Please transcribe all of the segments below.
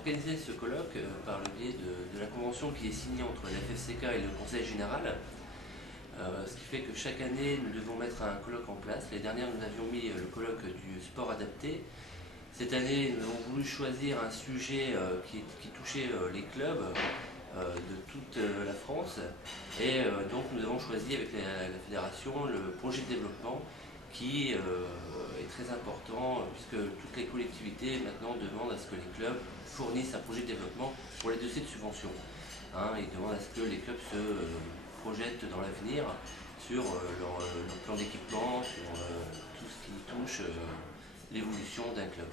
organisé ce colloque par le biais de la convention qui est signée entre la FFCK et le Conseil général. Ce qui fait que chaque année, nous devons mettre un colloque en place. L'année dernière, nous avions mis le colloque du sport adapté. Cette année, nous avons voulu choisir un sujet qui touchait les clubs de toute la France. Et donc, nous avons choisi avec la fédération le projet de développement qui est très important puisque toutes les collectivités maintenant demandent à ce que les clubs fournissent un projet de développement pour les dossiers de subvention. Ils demandent à ce que les clubs se projettent dans l'avenir sur leur plan d'équipement, sur tout ce qui touche l'évolution d'un club.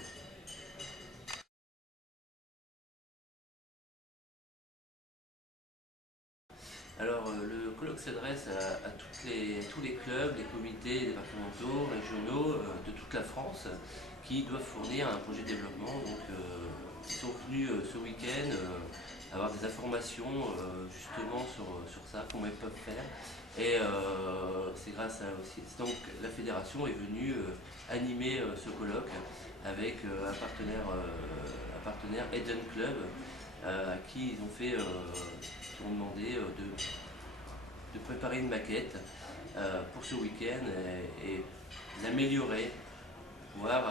Alors le colloque s'adresse à tous les clubs, les comités départementaux, régionaux de toute la France qui doivent fournir un projet de développement. Donc ils sont venus ce week-end avoir des informations justement sur ça, comment ils peuvent faire. Et c'est grâce à aussi. Donc la fédération est venue animer ce colloque avec un partenaire Eden Club à qui ils ont fait ont demandé de préparer une maquette pour ce week-end et l'améliorer, pouvoir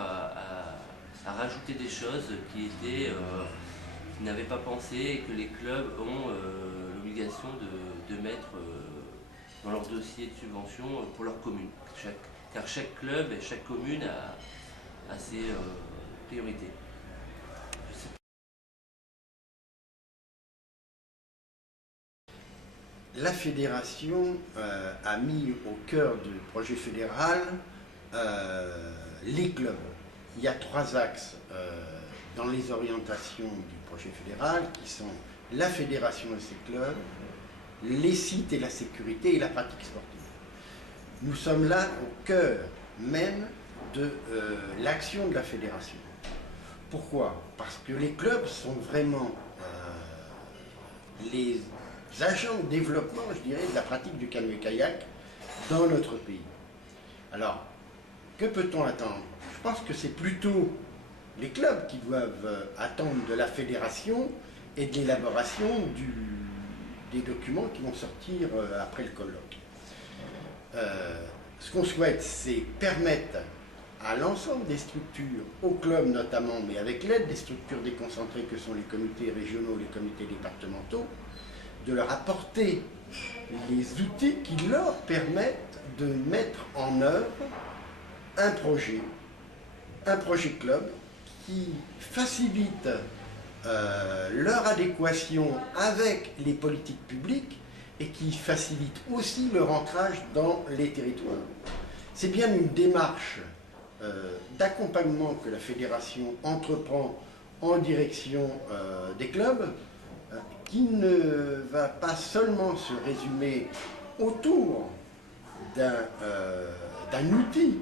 à rajouter des choses qui n'avaient pas pensé et que les clubs ont l'obligation de mettre dans leur dossier de subvention pour leur commune. Car chaque club et chaque commune a ses priorités. La fédération a mis au cœur du projet fédéral les clubs. Il y a 3 axes dans les orientations du projet fédéral qui sont la fédération et ses clubs, les sites et la sécurité et la pratique sportive. Nous sommes là au cœur même de l'action de la fédération. Pourquoi? Parce que les clubs sont vraiment les agents de développement, je dirais, de la pratique du canoë-kayak dans notre pays. Alors, que peut-on attendre? Je pense que c'est plutôt les clubs qui doivent attendre de la fédération et de l'élaboration des documents qui vont sortir après le colloque. Ce qu'on souhaite, c'est permettre à l'ensemble des structures, aux clubs notamment, mais avec l'aide des structures déconcentrées que sont les comités régionaux, les comités départementaux, de leur apporter les outils qui leur permettent de mettre en œuvre un projet club qui facilite leur adéquation avec les politiques publiques et qui facilite aussi leur ancrage dans les territoires. C'est bien une démarche d'accompagnement que la fédération entreprend en direction des clubs qui ne va pas seulement se résumer autour d'un outil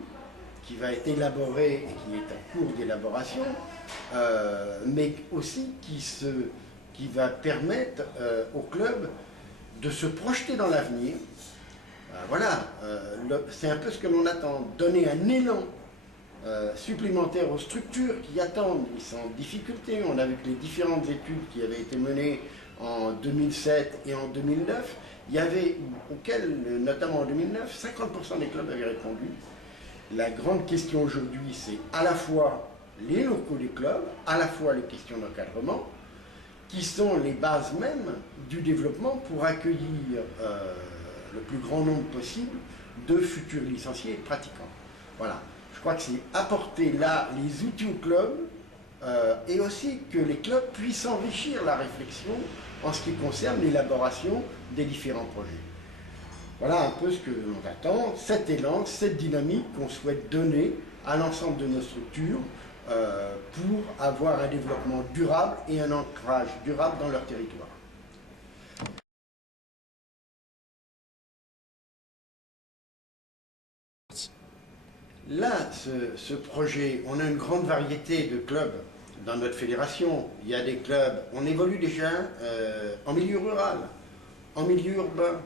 qui va être élaboré et qui est en cours d'élaboration, mais aussi qui va permettre au club de se projeter dans l'avenir. Voilà, c'est un peu ce que l'on attend, donner un élan supplémentaire aux structures qui attendent, ils sont en difficulté. On a vu que les différentes études qui avaient été menées en 2007 et en 2009, il y avait, auxquelles, notamment en 2009, 50% des clubs avaient répondu. La grande question aujourd'hui, c'est à la fois les locaux des clubs, à la fois les questions d'encadrement, qui sont les bases mêmes du développement pour accueillir le plus grand nombre possible de futurs licenciés et pratiquants. Voilà. Je crois que c'est apporter là les outils au club et aussi que les clubs puissent enrichir la réflexion en ce qui concerne l'élaboration des différents projets. Voilà un peu ce que l'on attend, cet élan, cette dynamique qu'on souhaite donner à l'ensemble de nos structures pour avoir un développement durable et un ancrage durable dans leur territoire. Là, ce projet, on a une grande variété de clubs dans notre fédération. Il y a des clubs, on évolue déjà en milieu rural, en milieu urbain,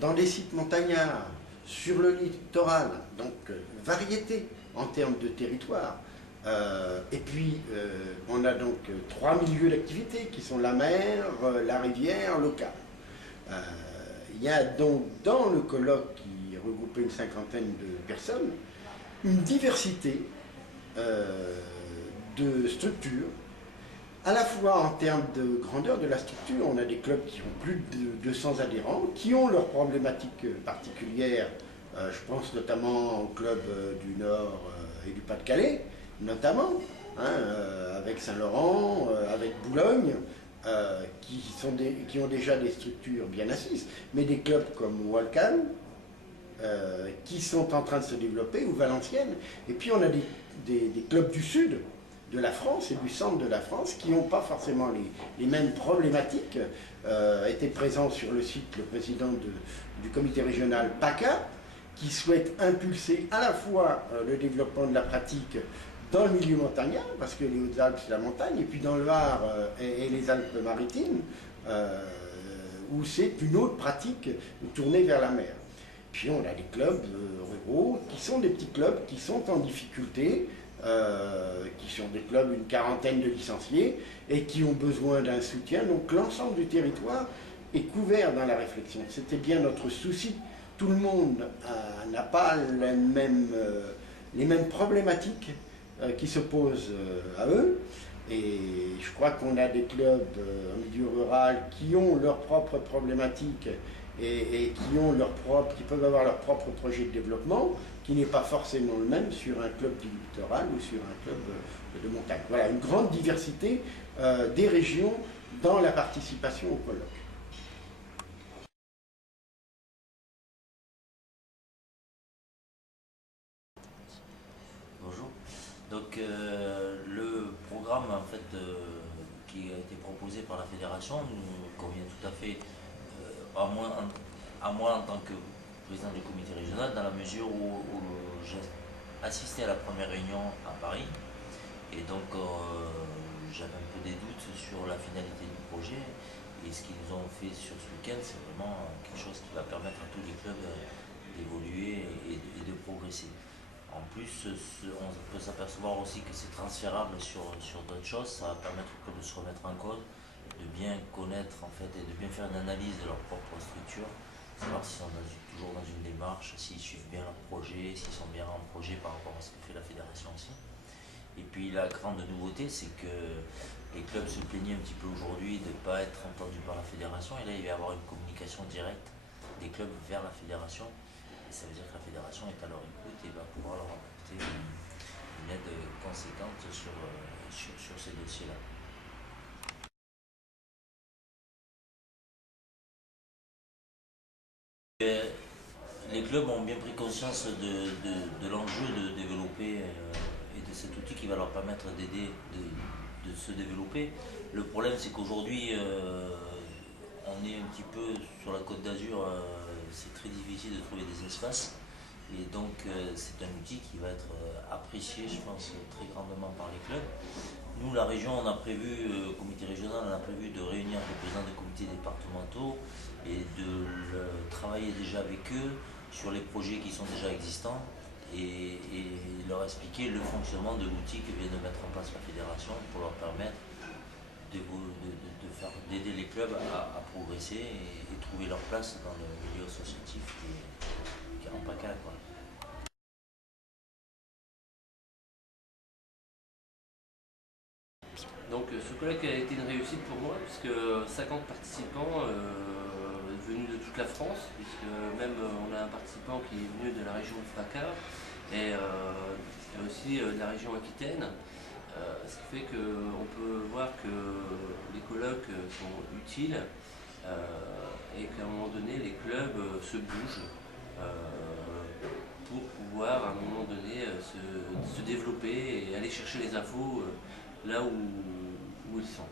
dans des sites montagnards, sur le littoral. Donc, variété en termes de territoire. Et puis, on a donc trois milieux d'activité qui sont la mer, la rivière, le calme. Il y a donc dans le colloque qui regroupait une cinquantaine de personnes, une diversité de structures, à la fois en termes de grandeur de la structure. On a des clubs qui ont plus de 200 adhérents, qui ont leurs problématiques particulières. Je pense notamment au club du Nord et du Pas-de-Calais, notamment, avec Saint-Laurent, avec Boulogne, qui ont déjà des structures bien assises, mais des clubs comme Walcan, qui sont en train de se développer, ou Valenciennes. Et puis on a des clubs du sud de la France et du centre de la France qui n'ont pas forcément les mêmes problématiques. Était présent sur le site le président du comité régional PACA, qui souhaite impulser à la fois le développement de la pratique dans le milieu montagnard, parce que les Hautes-Alpes c'est la montagne, et puis dans le Var et les Alpes-Maritimes, où c'est une autre pratique tournée vers la mer. Puis on a des clubs ruraux qui sont des petits clubs qui sont en difficulté, qui sont des clubs, une quarantaine de licenciés, et qui ont besoin d'un soutien. Donc l'ensemble du territoire est couvert dans la réflexion. C'était bien notre souci. Tout le monde n'a pas les mêmes problématiques qui se posent à eux. Et je crois qu'on a des clubs en milieu rural qui ont leurs propres problématiques et qui peuvent avoir leur propre projet de développement, qui n'est pas forcément le même sur un club du littoral ou sur un club de montagne. Voilà, une grande diversité des régions dans la participation au colloque. Bonjour. Donc le programme en fait qui a été proposé par la fédération nous convient tout à fait, à moi en tant que président du comité régional, dans la mesure où j'ai assisté à la première réunion à Paris et donc j'avais un peu des doutes sur la finalité du projet, et ce qu'ils nous ont fait sur ce week-end, c'est vraiment quelque chose qui va permettre à tous les clubs d'évoluer et de progresser. En plus, on peut s'apercevoir aussi que c'est transférable sur d'autres choses. Ça va permettre aux clubs de se remettre en cause, de bien connaître en fait et de bien faire une analyse de leur propre structure, savoir s'ils sont toujours dans une démarche, s'ils suivent bien leur projet, s'ils sont bien en projet par rapport à ce que fait la fédération aussi. Et puis la grande nouveauté, c'est que les clubs se plaignaient un petit peu aujourd'hui de ne pas être entendus par la fédération, et là il va y avoir une communication directe des clubs vers la fédération. Et ça veut dire que la fédération est à leur écoute et va pouvoir leur apporter une aide conséquente sur ces dossiers-là. Les clubs ont bien pris conscience de l'enjeu de développer et de cet outil qui va leur permettre d'aider, de se développer. Le problème, c'est qu'aujourd'hui, on est un petit peu sur la Côte d'Azur, c'est très difficile de trouver des espaces. Et donc, c'est un outil qui va être apprécié, je pense, très grandement par les clubs. Nous, la région, on a prévu, comité régional, on a prévu de réunir les présidents des comités départementaux et de travailler déjà avec eux sur les projets qui sont déjà existants et leur expliquer le fonctionnement de l'outil que vient de mettre en place la fédération pour leur permettre d'aider les clubs à progresser et trouver leur place dans le milieu associatif qui est en PACA, quoi. Donc ce colloque a été une réussite pour moi, puisque 50 participants venus de toute la France, puisque même on a un participant qui est venu de la région de Fracas et aussi de la région Aquitaine, ce qui fait qu'on peut voir que les colloques sont utiles et qu'à un moment donné les clubs se bougent pour pouvoir à un moment donné se développer et aller chercher les infos là où ils sont.